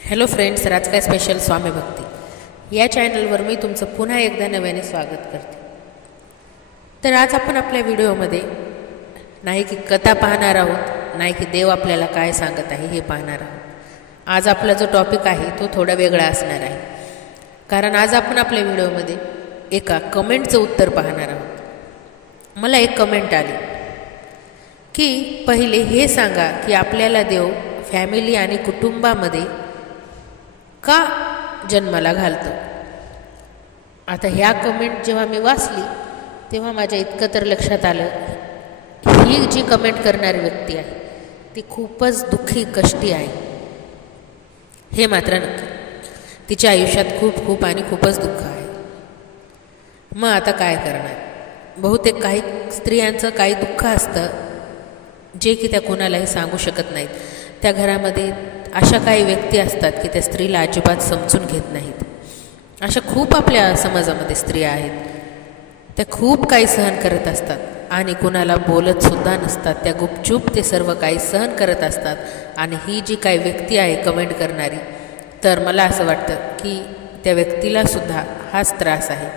Hello friends, राजकाय special स्वामी भक्ती या चॅनलवर मी तुमचं पुन्हा एकदा नव्याने स्वागत करते. तर आज आपण आपल्या व्हिडिओमध्ये नाही की कथा पाहणार आहोत, नाही की देव आपल्याला काय सांगत आहे हे पाहणार आहोत. आज आपला जो टॉपिक आहे तो थोडा वेगळा असणार आहे, कारण आज आपण आपल्या व्हिडिओमध्ये एका कमेंटचं उत्तर पाहणार आहोत. मला एक कमेंट आली की पहिले हे सांगा की आपल्याला देव फॅमिली आणि कुटुंबामध्ये का जन्माला घालतो. आता ह्या कमेंट जेव्हा मी वाचली तेव्हा माझ्या इतकं तर लक्षात आलं, ही जी कमेंट करणारी व्यक्ती आहे ती खूपच दुःखी कष्टी आहे. हे मात्र नक्की, तिच्या आयुष्यात खूप आणि खूपच दुःख आहे. मग आता काय करणार. बहुतेक काही स्त्रियांचं काही दुःख असतं जे की त्या कोणालाही सांगू शकत नाहीत. त्या घरामध्ये अशा काही व्यक्ती असतात की त्या स्त्रीला अजिबात समजून घेत नाहीत. अशा खूप आपल्या समाजामध्ये स्त्रिया आहेत, त्या खूप काही सहन करत असतात आणि कुणाला बोलतसुद्धा नसतात. त्या गुपचूप ते सर्व काही सहन करत असतात. आणि ही जी काही व्यक्ती आहे कमेंट करणारी, तर मला असं वाटतं की त्या व्यक्तीलासुद्धा हाच त्रास आहे.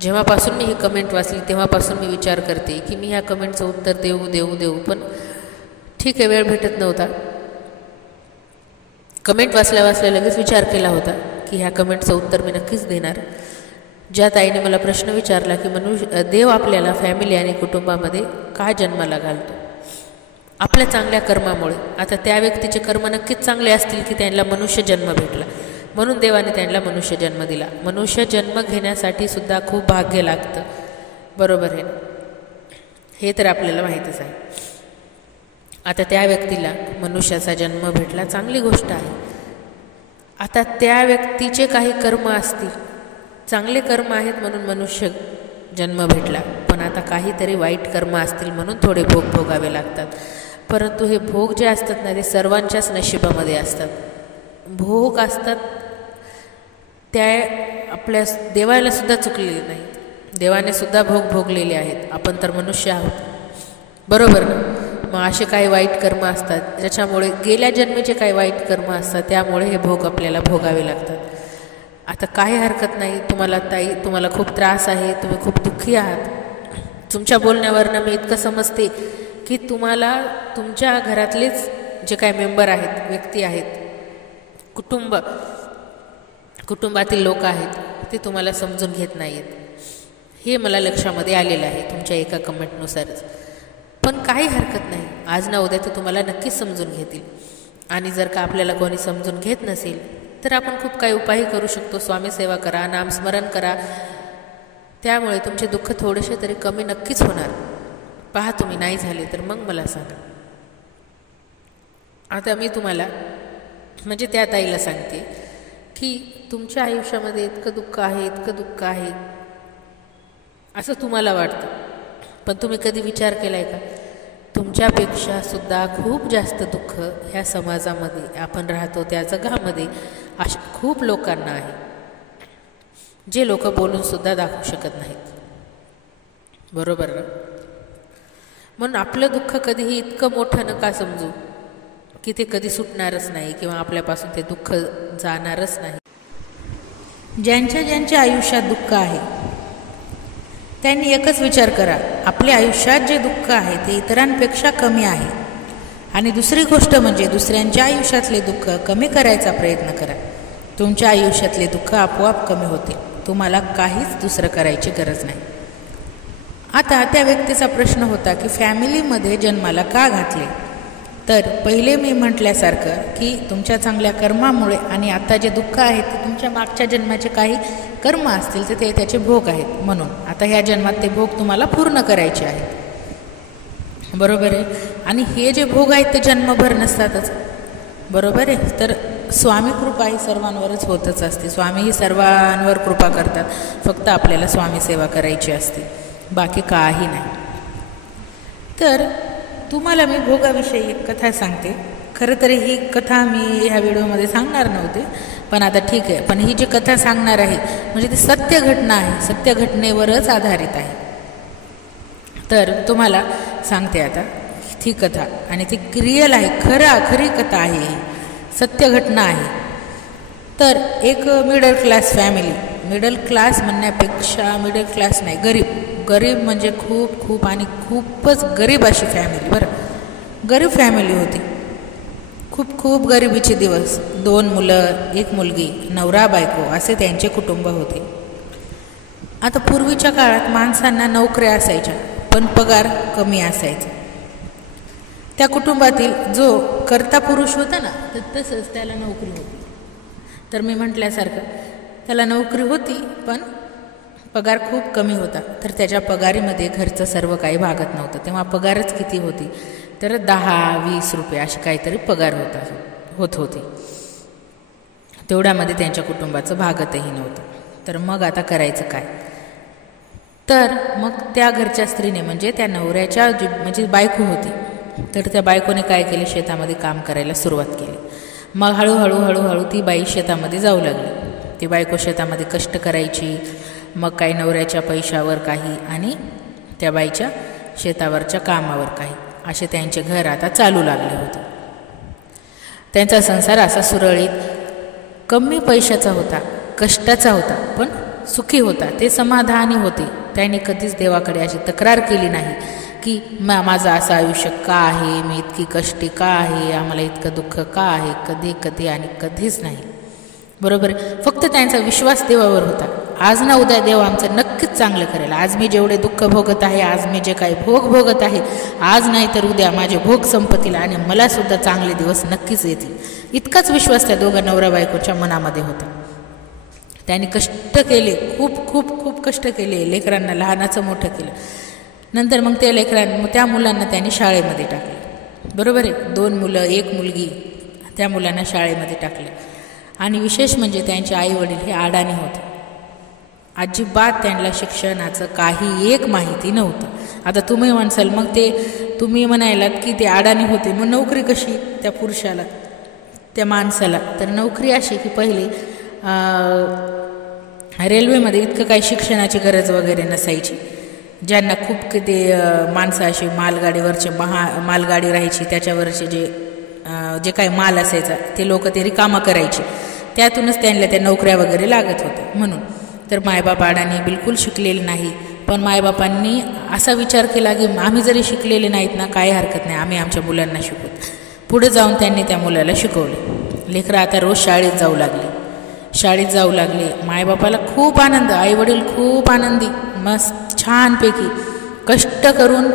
जेव्हापासून मी ही कमेंट वाचली तेव्हापासून मी विचार करते की मी ह्या कमेंटचं उत्तर देऊ पण ठीक आहे, वेळ भेटत नव्हता. कमेंट वाचल्या लगेच विचार केला होता की ह्या कमेंटचं उत्तर मी नक्कीच देणार. ज्या ताईने मला प्रश्न विचारला की देव आपल्याला फॅमिली आणि कुटुंबामध्ये का जन्माला घालतो. आपल्या चांगल्या कर्मामुळे. आता त्या व्यक्तीचे कर्म नक्कीच चांगले असतील की त्यांना मनुष्य जन्म भेटला, म्हणून देवाने त्यांना मनुष्य जन्म दिला. मनुष्य जन्म घेण्यासाठी सुद्धा खूप भाग्य लागतं, बरोबर आहे, हे तर आपल्याला माहीतच आहे. आता त्या व्यक्तीला मनुष्याचा जन्म भेटला, चांगली गोष्ट आहे. आता त्या व्यक्तीचे काही कर्म असतील, चांगले कर्म आहेत म्हणून मनुष्य जन्म भेटला, पण आता काहीतरी वाईट कर्म असतील म्हणून थोडे भोग भोगावे लागतात. परंतु हे भोग जे असतात ना, ते सर्वांच्याच नशिबामध्ये असतात. भोग असतात त्या आपल्या देवाला सुद्धा चुकलेले नाहीत. देवाने सुद्धा भोग भोगलेले आहेत. आपण तर मनुष्य आहोत, बरोबर ना. मग असे काही वाईट कर्म असतात ज्याच्यामुळे गेल्या जन्मीचे काही वाईट कर्म असतात, त्यामुळे हे भोग आपल्याला भोगावे लागतात. आता काही हरकत नाही. तुम्हाला ताई, तुम्हाला खूप त्रास आहे, तुम्ही खूप दुःखी आहात. तुमच्या बोलण्यावरनं मी इतकं समजते की तुम्हाला तुमच्या घरातलेच जे काही मेंबर आहेत, व्यक्ती आहेत, कुटुंबातील लोक आहेत, ते तुम्हाला समजून घेत नाही आहेत. हे मला लक्षामध्ये आलेलं आहे तुमच्या एका कमेंटनुसारच. पण काही हरकत नाही, आज ना उद्या ते तुम्हाला नक्कीच समजून घेतील. आणि जर का आपल्याला कोणी समजून घेत नसेल तर आपण खूप काही उपाय करू शकतो. स्वामी सेवा करा, नामस्मरण करा, त्यामुळे तुमचे दुःख थोडेसे तरी कमी नक्कीच होणार. पहा, तुम्ही नाही झाले तर मग मला सांगा. आता मी तुम्हाला म्हणजे त्या ताईला सांगते की तुमच्या आयुष्यामध्ये इतकं दुःख आहे असं तुम्हाला वाटतं, पण तुम्ही कधी विचार केला आहे का, तुमच्यापेक्षा सुद्धा खूप जास्त दुःख ह्या समाजामध्ये आपण राहतो त्या जगामध्ये अशा खूप लोकांना आहे, जे लोक बोलून सुद्धा दाखवू शकत नाहीत, बरोबर ना. म्हणून आपलं दुःख कधीही इतकं मोठं नका समजू की ते कधी सुटणारच नाही किंवा आपल्यापासून ते दुःख जाणारच नाही. ज्यांच्या आयुष्यात दुःख आहे त्यांनी एकच विचार करा, आपल्या आयुष्यात जे दुःख आहे ते इतरांपेक्षा कमी आहे. आणि दुसरी गोष्ट म्हणजे दुसऱ्यांच्या आयुष्यातले दुःख कमी करायचा प्रयत्न करा. तुमच्या आयुष्यातले दुःख आपोआप कमी होते. तुम्हाला काहीच दुसरं करायची गरज नाही. आता त्या व्यक्तीचा प्रश्न होता की फॅमिलीमध्ये जन्माला का घातले. तर पहिले मी म्हटल्यासारखं की तुमच्या चांगल्या कर्मामुळे, आणि आता जे दुःख आहे ते तुमच्या मागच्या जन्माचे काही कर्म असतील तर ते त्याचे भोग आहेत, म्हणून आता ह्या जन्मात ते भोग तुम्हाला पूर्ण करायचे आहेत, बरोबर आहे. आणि हे जे भोग आहेत ते जन्मभर नसतातच, बरोबर आहे. तर स्वामी कृपा ही सर्वांवरच होतच असते. स्वामीही सर्वांवर कृपा करतात, फक्त आपल्याला स्वामी सेवा करायची असते, बाकी काही नाही. तर तुम्हाला मी भोगाविषयी एक कथा सांगते. खरं तरी ही कथा मी ह्या व्हिडिओमध्ये सांगणार नव्हते, पण आता ठीक आहे. पण ही जी कथा सांगणार आहे म्हणजे ती सत्य घटना आहे, सत्य घटनेवरच आधारित आहे. तर तुम्हाला सांगते आता ती कथा, आणि ती रिअल आहे, खरी कथा आहे, सत्य घटना आहे. तर एक middle class family, middle class म्हणण्यापेक्षा मिडल क्लास नाही, गरीब म्हणजे खूप आणि खूपच गरीब अशी फॅमिली, बरं गरीब फॅमिली होती. खूप गरिबीचे दिवस. 2 मुलं, 1 मुलगी, नवरा बायको असे त्यांचे कुटुंब होते. आता पूर्वीच्या काळात माणसांना नोकऱ्या असायच्या, पण पगार कमी असायचा. त्या कुटुंबातील जो कर्ता पुरुष होता ना, तर तसंच त्याला नोकरी होती. तर मी म्हटल्यासारखं त्याला नोकरी होती, पण पगार खूप कमी होता. तर त्याच्या पगारीमध्ये घरचं सर्व काही भागत नव्हतं. तेव्हा पगारच किती होती, तर 10-20 रुपये अशी काहीतरी पगार होत होती. तेवढ्यामध्ये त्यांच्या कुटुंबाचं भागतही नव्हतं. तर मग आता करायचं काय? तर मग त्या घरच्या स्त्रीने, म्हणजे त्या नवऱ्याच्या म्हणजे बायको होती, तर त्या बायकोने काय केले, शेतामध्ये काम करायला सुरुवात केली. मग हळूहळू ती बाई शेतामध्ये जाऊ लागली. ती बायको शेतामध्ये कष्ट करायची. मग काही नवऱ्याच्या पैशावर काही आणि त्या बाईच्या शेतावरच्या कामावर काही, असे त्यांचे घर आता चालू लागले होते. त्यांचा संसार असा सुरळीत, कमी पैशाचा होता, कष्टाचा होता, पण सुखी होता. ते समाधानी होते. त्याने कधीच देवाकडे अशी तक्रार केली नाही की माझं असं आयुष्य का आहे, मी इतकी कष्टी का आहे, आम्हाला इतकं दुःख का आहे, कधी आणि कधीच नाही. बरोबर. फक्त त्यांचा विश्वास देवावर होता. आज ना उद्या देव आमचं नक्कीच चांगलं करेल. आज मी जेवढे दुःख भोगत आहे, आज मी जे काही भोग भोगत आहे, आज नाही तर उद्या माझे भोग संपतील आणि मला सुद्धा चांगले दिवस नक्कीच येतील. इतकाच विश्वास त्या दोघा नवरा बायकोच्या मनामध्ये होता. त्यांनी कष्ट केले, खूप कष्ट केले, लेकरांना लहानाचं मोठं केलं. नंतर मग त्या मुलांना त्यांनी शाळेमध्ये टाकले. बरोबर आहे. 2 मुलं, 1 मुलगी, त्या मुलांना शाळेमध्ये टाकले. आणि विशेष म्हणजे त्यांचे आईवडील हे अडाणी होते. अजिबात त्यांना शिक्षणाचं काही एक माहिती नव्हतं. आता तुम्ही म्हणसाल, मग ते तुम्ही म्हणायलात की ते अडाणी होते, मग नोकरी कशी त्या पुरुषाला, त्या माणसाला? तर नोकरी अशी की पहिले रेल्वेमध्ये इतकं काही शिक्षणाची गरज वगैरे नसायची. ज्यांना खूप ते माणसं अशी मालगाडीवरचे मालगाडी राहायची, त्याच्यावरचे जे काही माल असायचा ते लोक ते रिकामा करायचे. त्यातूनच त्यांना त्या नोकऱ्या वगैरे लागत होत्या. म्हणून तर मायबाप अडाणी, बिलकुल शिकलेले नाही. पण मायबापांनी असा विचार केला की आम्ही जरी शिकलेले नाहीत ना, काही हरकत नाही, आम्ही आमच्या मुलांना शिकवू. पुढे जाऊन त्यांनी त्या मुलाला शिकवले. लेकरं आता रोज शाळेत जाऊ लागले. मायबापाला खूप आनंद, आईवडील खूप आनंदी, मस्त छानपैकी कष्ट करून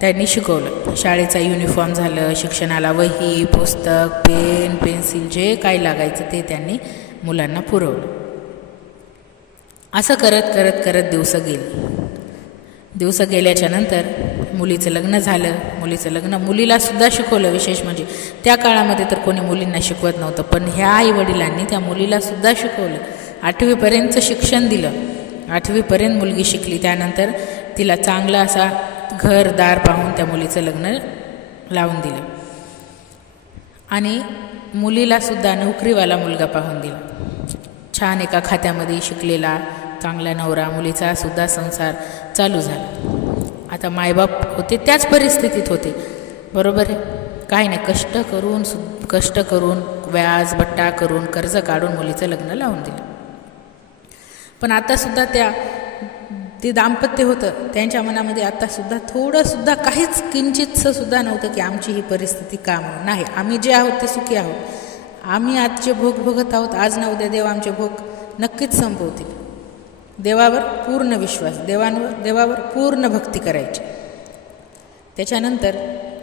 त्यांनी शिकवलं. शाळेचा युनिफॉर्म झालं, शिक्षणाला वही, पुस्तक, पेन, पेन्सिल जे काही लागायचं ते त्यांनी मुलांना पुरवलं. असं करत दिवस गेल्याच्या नंतर मुलीचं लग्न झालं. मुलीला सुद्धा शिकवलं. विशेष म्हणजे त्या काळामध्ये तर कोणी मुलींना शिकवत नव्हतं, पण ह्या आईवडिलांनी त्या मुलीला सुद्धा शिकवलं. 8वीपर्यंतचं शिक्षण दिलं. 8वीपर्यंत मुलगी शिकली. त्यानंतर तिला चांगला असा घरदार पाहून त्या मुलीचं लग्न लावून दिलं. आणि मुलीला सुद्धा नोकरीवाला मुलगा पाहून दिला. छान एका खात्यामध्ये शिकलेला चांगला नवरा. मुलीचा सुद्धा संसार चालू झाला. आता मायबाप होते त्याच परिस्थितीत होते. बरोबर आहे. काही नाही, कष्ट करून व्याज बट्टा करून कर्ज काढून मुलीचं लग्न लावून दिलं. पण आतासुद्धा ते दाम्पत्य होतं त्यांच्या मनामध्ये. आतासुद्धा थोडंसुद्धा काहीच किंचितचं सुद्धा नव्हतं की आमची ही परिस्थिती का म्हणून. नाही, आम्ही जे आहोत ते सुखी आहोत. आम्ही आज जे भोग भोगत आहोत, आज ना उद्या देव आमचे भोग नक्कीच संपवतील. देवावर पूर्ण विश्वास, देवावर पूर्ण भक्ती करायची. त्याच्यानंतर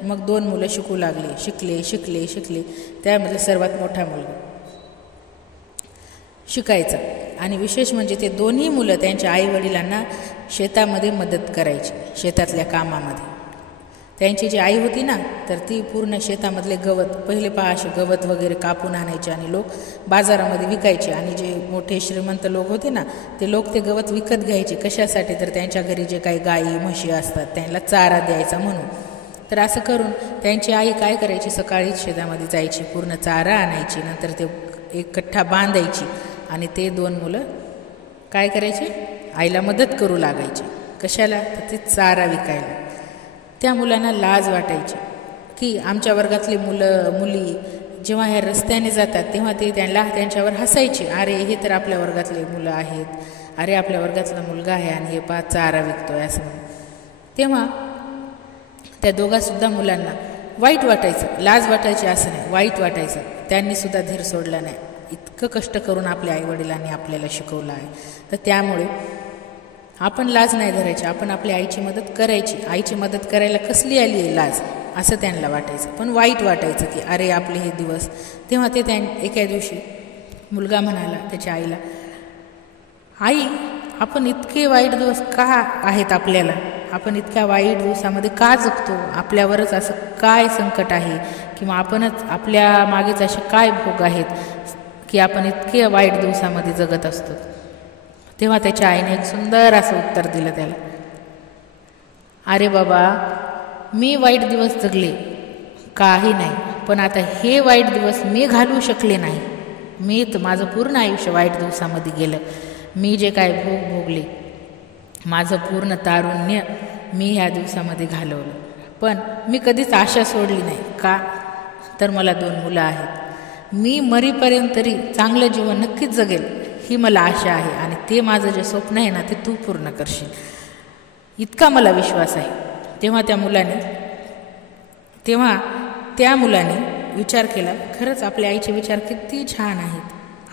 मग 2 मुलं शिकू लागले. शिकले. त्यामध्ये सर्वात मोठा मुलगा शिकायचा. आणि विशेष म्हणजे ते दोन्ही मुलं त्यांच्या आईवडिलांना शेतामध्ये मदत करायची. शेतातल्या कामामध्ये त्यांची जी आई होती ना, तर ती पूर्ण शेतामधले गवत, पहिले असे गवत वगैरे कापून आणायचे आणि लोक बाजारामध्ये विकायचे. आणि जे मोठे श्रीमंत लोक होते ना, ते लोक ते गवत विकत घ्यायचे. कशासाठी? तर त्यांच्या घरी जे काही गाई म्हशी असतात त्यांना चारा द्यायचा म्हणून. तर असं करून त्यांची आई काय करायची, सकाळीच शेतामध्ये जायची, पूर्ण चारा आणायची, नंतर ते एक कट्टा बांधायची आणि ते 2 मुलं काय करायचे, आईला मदत करू लागायचे. कशाला? तर ते चारा विकायला. त्या मुलांना लाज वाटायची की आमच्या वर्गातले मुली जेव्हा ह्या रस्त्याने जातात तेव्हा ते त्यांच्यावर हसायचे, अरे हे तर आपल्या वर्गातले मुलं आहेत, अरे आपल्या वर्गातला मुलगा आहे आणि हे पाच चारा विकतोय असं म्हणून. तेव्हा त्या दोघांसुद्धा मुलांना वाईट वाटायचं, लाज वाटायची असं नाही, वाईट वाटायचं. त्यांनीसुद्धा धीर सोडला नाही. इतकं कष्ट करून आपल्या आईवडिलांनी आपल्याला शिकवलं आहे, तर त्यामुळे आपण लाज नाही धरायची, आपण आपल्या आईची मदत करायची. आईची मदत करायला कसली आली आहे लाज, असं त्यांना वाटायचं. पण वाईट वाटायचं की अरे आपले हे दिवस. तेव्हा ते एका दिवशी मुलगा म्हणाला त्याच्या आईला, आई आपण इतके वाईट दिवस का आहेत आपल्याला, आपण इतक्या वाईट दिवसामध्ये का जगतो, आपल्यावरच असं काय संकट आहे किंवा आपणच आपल्या मागेच असे काय भोग आहेत की आपण इतके वाईट दिवसामध्ये जगत असतो. तेव्हा त्याच्या आईने एक सुंदर असं उत्तर दिलं त्याला, अरे बाबा मी वाईट दिवस जगले काही नाही, पण आता हे वाईट दिवस मी घालवू शकले नाही. मी तर माझं पूर्ण आयुष्य वाईट दिवसामध्ये गेलं. मी जे काय भोग भोगले, माझं पूर्ण तारुण्य मी ह्या दिवसामध्ये घालवलं. पण मी कधीच आशा सोडली नाही. का तर मला 2 मुलं आहेत. मी मरीपर्यंत तरी चांगलं जीवन नक्कीच जगेल ही मला आशा आहे आणि ते माझं जे स्वप्न आहे ना ते तू पूर्ण करशील, इतका मला विश्वास आहे. तेव्हा त्या मुलाने विचार केला, खरंच आपल्या आईचे विचार किती छान आहेत.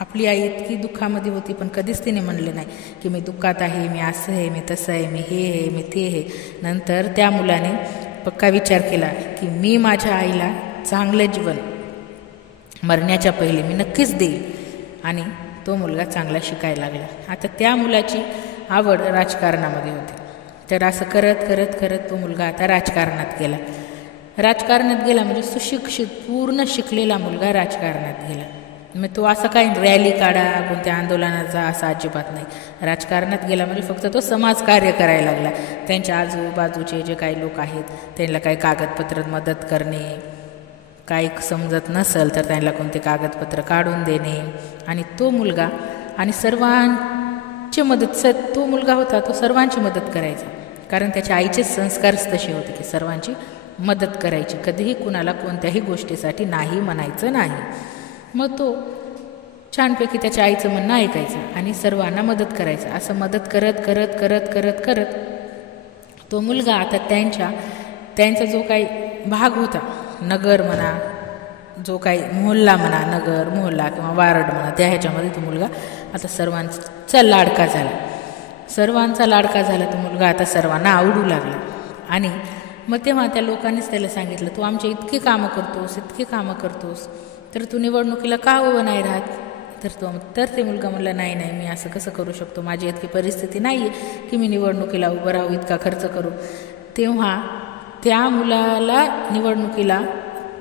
आपली आई इतकी दुःखामध्ये होती पण कधीच तिने म्हणले नाही की मी दुःखात आहे, मी असं आहे, मी तसं आहे, मी हे आहे, मी ते आहे. नंतर त्या मुलाने पक्का विचार केला की मी माझ्या आईला चांगलं जीवन मरण्याच्या पहिले मी नक्कीच देईल. आणि तो मुलगा चांगला शिकायला लागला. आता त्या मुलाची आवड राजकारणामध्ये होती. तर असं करत करत करत तो मुलगा आता राजकारणात गेला. राजकारणात गेला म्हणजे सुशिक्षित पूर्ण शिकलेला मुलगा राजकारणात गेला. मग तो असं काही रॅली काढा कोणत्या आंदोलनाचा असा अजिबात नाही. राजकारणात गेला म्हणजे फक्त तो समाजकार्य करायला लागला. त्यांच्या आजूबाजूचे जे काही लोक आहेत त्यांना काही कागदपत्र मदत करणे, काही समजत नसेल तर त्यांना कोणते कागदपत्र काढून देणे. आणि तो मुलगा आणि सर्वांची मदत तो मुलगा होता तो सर्वांची मदत करायचा. कारण त्याच्या आईचेच संस्कारच तसे होते की सर्वांची मदत करायची, कधीही कुणाला कोणत्याही गोष्टीसाठी नाही म्हणायचं नाही. मग तो छानपैकी त्याच्या आईचं म्हणणं ऐकायचं आणि सर्वांना मदत करायचं. असं मदत करत करत करत करत करत तो मुलगा आता त्यांचा जो काही भाग होता, नगर म्हणा, जो काही मोहल्ला म्हणा, नगर मोहल्ला किंवा वार्ड म्हणा, त्या ह्याच्यामध्ये तो मुलगा आता सर्वांचा लाडका झाला. सर्वांचा लाडका झाला तो मुलगा आता सर्वांना आवडू लागला. आणि मग तेव्हा त्या लोकांनीच त्याला सांगितलं, तू आमचे इतके कामं करतोस तर तू निवडणुकीला का उभं नाही राहत. तर ते मुलगा म्हणला, नाही मी असं कसं करू शकतो, माझी इतकी परिस्थिती नाही आहे की मी निवडणुकीला उभं राहू, इतका खर्च करू. तेव्हा त्या मुलाला निवडणुकीला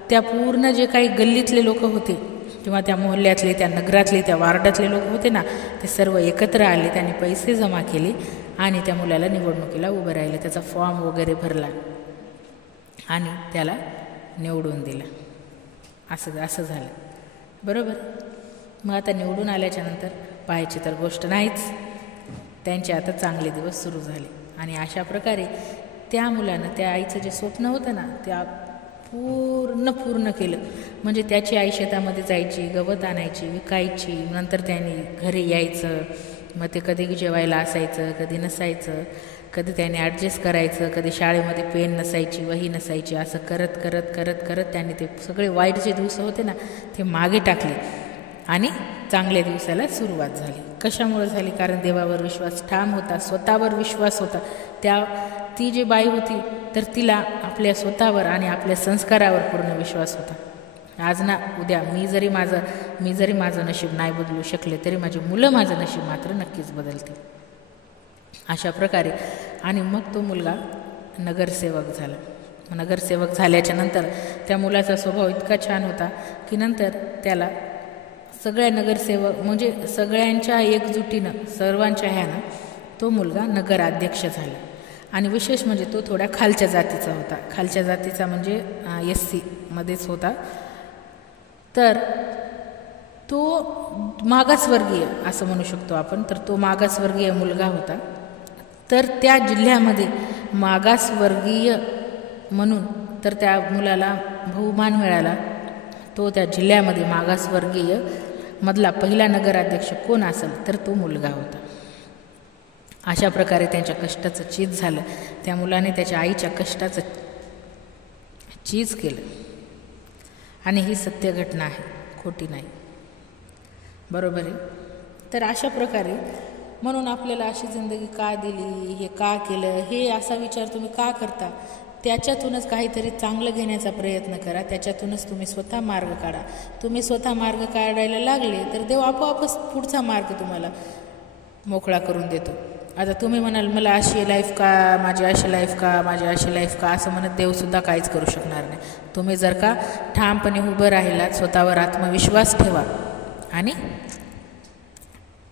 त्या पूर्ण जे काही गल्लीतले लोक होते किंवा त्या मोहल्ल्यातले, त्या नगरातले, त्या वार्डातले लोक होते ना, ते सर्व एकत्र आले. त्यांनी पैसे जमा केले आणि त्या मुलाला निवडणुकीला उभं राहिले. त्याचा फॉर्म वगैरे भरला आणि त्याला निवडून दिलं. असं झालं बरोबर. मग आता निवडून आल्याच्या नंतर पाहायची तर गोष्ट नाहीच, त्यांचे आता चांगले दिवस सुरू झाले. आणि अशा प्रकारे त्या मुलानं त्या आईचं जे स्वप्न होतं ना त्या पूर्ण केलं. म्हणजे त्याची आई शेतामध्ये जायची, गवत आणायची, विकायची, नंतर त्यांनी घरी यायचं. मग ते कधी जेवायला असायचं, कधी नसायचं, कधी त्याने ॲडजस्ट करायचं, कधी शाळेमध्ये पेन नसायची, वही नसायची. असं करत करत करत करत त्यांनी ते सगळे वाईट जे दिवस होते ना ते मागे टाकले आणि चांगल्या दिवसाला सुरुवात झाली. कशामुळे झाली? कारण देवावर विश्वास ठाम होता, स्वतःवर विश्वास होता. ती जी बाई होती तर तिला आपल्या स्वतःवर आणि आपल्या संस्कारावर पूर्ण विश्वास होता. आज ना उद्या मी जरी माझं नशीब नाही बदलू शकले तरी माझी मुलं माझं नशीब मात्र नक्कीच बदलतील. अशा प्रकारे आणि मग तो मुलगा नगरसेवक झाला. नगरसेवक झाल्याच्या नंतर त्या मुलाचा स्वभाव इतका छान होता की नंतर त्याला सगळ्या नगरसेवक म्हणजे सगळ्यांच्या एकजुटीनं, सर्वांच्या ह्यानं तो मुलगा नगराध्यक्ष झाला. आणि विशेष म्हणजे तो थोड्या खालच्या जातीचा होता. खालच्या जातीचा म्हणजे SC मध्येच होता. तर तो मागासवर्गीय असं म्हणू शकतो आपण. तर तो मागासवर्गीय मुलगा होता. तर त्या जिल्ह्यामध्ये मागासवर्गीय म्हणून तर त्या मुलाला बहुमान मिळाला. तो त्या जिल्ह्यामध्ये मागासवर्गीय मधला पहिला नगराध्यक्ष कोण असेल तर तो मुलगा होता. अशा प्रकारे त्यांच्या कष्टाचं चीज झालं. त्या मुलाने त्याच्या आईच्या कष्टाचं चीज केलं. आणि ही सत्य घटना आहे, खोटी नाही. बरोबर आहे. तर अशा प्रकारे म्हणून आपल्याला अशी जिंदगी का दिली, हे का केलं, हे असा विचार तुम्ही का करता? त्याच्यातूनच काहीतरी चांगलं घेण्याचा प्रयत्न करा. त्याच्यातूनच तुम्ही स्वतः मार्ग काढा. तुम्ही स्वतः मार्ग काढायला लागले तर देव आपोआपच पुढचा मार्ग तुम्हाला मोकळा करून देतो. आता तुम्ही म्हणाल मला अशी लाईफ का, माझी अशी लाईफ का, माझी अशी लाईफ का, असं म्हणत देवसुद्धा काहीच करू शकणार नाही. तुम्ही जर का ठामपणे उभं राहिलात, स्वतःवर आत्मविश्वास ठेवा आणि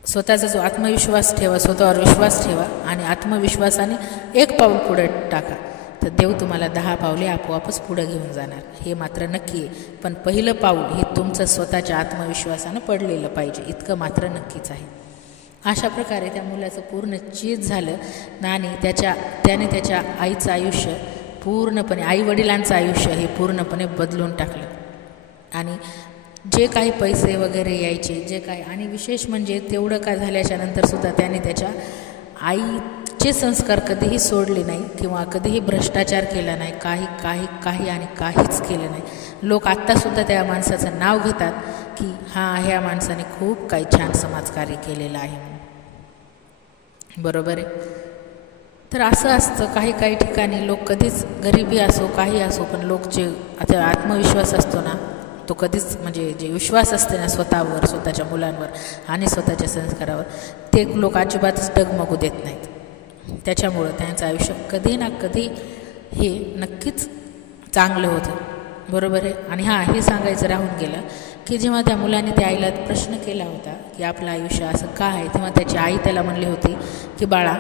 स्वतःचा जो आत्मविश्वास ठेवा, स्वतःवर विश्वास ठेवा आणि आत्मविश्वासाने एक पाऊल पुढे टाका, तर देव तुम्हाला 10 पावले आपोआपच पुढे घेऊन जाणार. हे मात्र नक्की आहे. पण पहिलं पाऊल हे तुमचं स्वतःच्या आत्मविश्वासानं पडलेलं पाहिजे, इतकं मात्र नक्कीच आहे. अशा प्रकारे त्या मुलाचं पूर्ण चीज झालं आणि त्याने त्याच्या आईचं आयुष्य पूर्णपणे, आईवडिलांचं आयुष्य हे पूर्णपणे बदलून टाकलं. आणि जे काही पैसे वगैरे यायचे, जे काही, आणि विशेष म्हणजे तेवढं काय झाल्याच्या नंतरसुद्धा त्याने त्याच्या आईचे संस्कार कधीही सोडले नाही किंवा कधीही भ्रष्टाचार केला नाही, काही आणि काहीच केलं नाही. लोक आत्तासुद्धा त्या माणसाचं नाव घेतात की ह्या माणसाने खूप काही छान समाजकार्य केलेलं आहे. बरोबर आहे. तर असं असतं, काही ठिकाणी लोक कधीच, गरिबी असो काही असो, पण लोक जे आता आत्मविश्वास असतो ना, तो कधीच, म्हणजे जे विश्वास असते ना स्वतःवर, स्वतःच्या मुलांवर आणि स्वतःच्या संस्कारावर, ते लोक अजिबातच डगमगू देत नाहीत. त्याच्यामुळं त्यांचं आयुष्य कधी ना कधी हे नक्कीच चांगलं होतं. बरोबर आहे. आणि हे सांगायचं राहून गेलं की जेव्हा त्या मुलाने त्या आईला प्रश्न केला होता की आपलं आयुष्य असं का आहे, तेव्हा त्याची आई त्याला म्हणली होती की बाळा,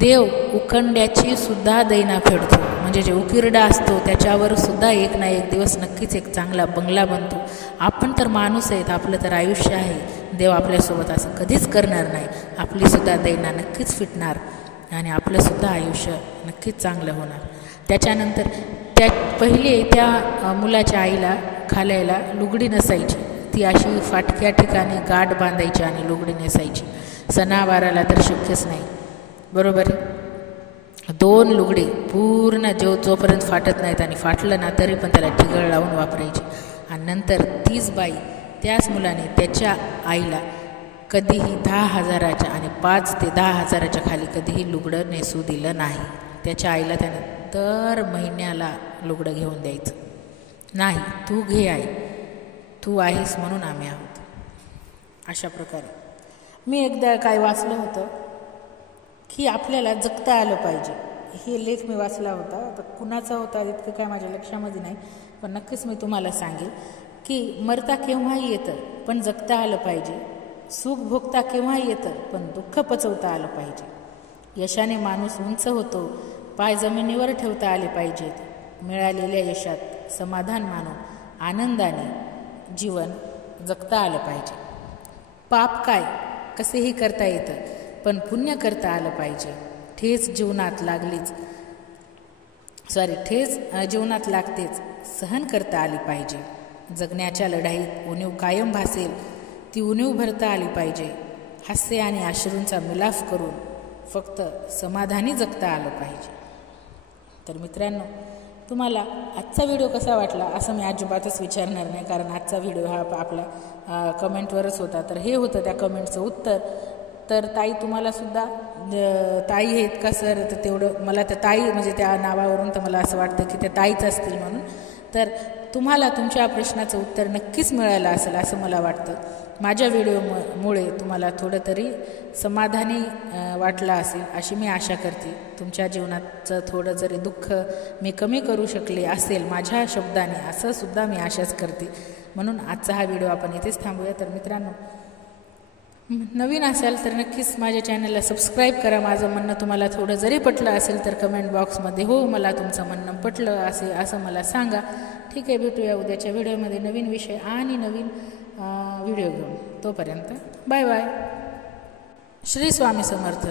देव उकंड्याची सुद्धा दैना फेडतो. म्हणजे जे उकिरडा असतो त्याच्यावर सुद्धा एक ना एक दिवस नक्कीच एक चांगला बंगला बनतो. आपण तर माणूस आहेत, आपलं तर आयुष्य आहे. देव आपल्यासोबत असं कधीच करणार नाही. आपलीसुद्धा दैना नक्कीच फिटणार आणि आपलंसुद्धा आयुष्य नक्कीच चांगलं होणार. त्याच्यानंतर त्या मुलाच्या आईला घालायला लुगडी नसायची. ती अशी फाटक्या ठिकाणी गाठ बांधायची आणि लुगडी नेसायची. सणावाराला तर शक्यच नाही. बरोबर आहे. 2 लुगडी पूर्ण जोपर्यंत फाटत नाहीत, आणि फाटलं ना तरी पण त्याला ठिगळ लावून वापरायची. आणि नंतर तीच बाई, त्याच मुलाने त्याच्या आईला कधीही 10,000च्या आणि 5 ते 10,000च्या खाली कधीही लुगडं नेसू दिलं नाही. त्याच्या आईला त्यानं दर महिन्याला लुगडं घेऊन द्यायचं. नाही, तू घे आई, तू आहेस म्हणून आम्ही आहोत. अशा प्रकारे मी एकदा काय वाचलं होतं की आपल्याला जगता आलं पाहिजे. हे लेख मी वाचला होता. आता कुणाचा होता इतकं काय माझ्या लक्षामध्ये नाही, पण नक्कीच मी तुम्हाला सांगेल की मरता केव्हाही येतं पण जगता आलं पाहिजे. सुख भोगता केव्हाही येतं पण दुःख पचवता आलं पाहिजे. यशाने माणूस उंच होतो, पाय जमिनीवर ठेवता आले पाहिजेत. मिळालेल्या यशात समाधान मानून आनंदाने जीवन जगता आलं पाहिजे. पाप काय कसेही करता येतं, पण पुण्य करता आलं पाहिजे. ठेच जीवनात लागतेच, सहन करता आली पाहिजे. जगण्याच्या लढाईत उणीव कायम भासेल, ती उणीव भरता आली पाहिजे. हास्य आणि अश्रूंचा मिलाफ करून फक्त समाधानी जगता आलं पाहिजे. तर मित्रांनो, तुम्हाला आजचा व्हिडिओ कसा वाटला असं मी अजिबातच विचारणार नाही, कारण आजचा व्हिडिओ हा आपला कमेंटवरच होता. तर हे होतं त्या कमेंटचं उत्तर. तर ताई, तुम्हालासुद्धा ताई आहेत का सर? तर तेवढं मला त्या ताई, म्हणजे त्या नावावरून तर मला असं वाटतं की त्या ताईच असतील म्हणून. तर तुम्हाला तुमच्या प्रश्नाचं उत्तर नक्कीच मिळालं असेल असं मला वाटतं. माझ्या व्हिडिओमुळे तुम्हाला थोडं तरी समाधानी वाटलं असेल अशी मी आशा करते. तुमच्या जीवनाचं थोडं जरी दुःख मी कमी करू शकले असेल माझ्या शब्दाने, असं सुद्धा मी आशाच करते. म्हणून आजचा हा व्हिडिओ आपण इथेच थांबूया. तर मित्रांनो, नवीन असाल तर नक्कीच माझ्या चॅनलला सबस्क्राईब करा. माझं म्हणणं तुम्हाला थोडं जरी पटलं असेल तर कमेंट बॉक्समध्ये हो मला तुमचं म्हणणं पटलं असं मला सांगा. ठीक आहे, भेटूया उद्याच्या व्हिडिओमध्ये नवीन विषय आणि नवीन व्हिडिओ घेऊन. तोपर्यंत बाय बाय. श्री स्वामी समर्थ.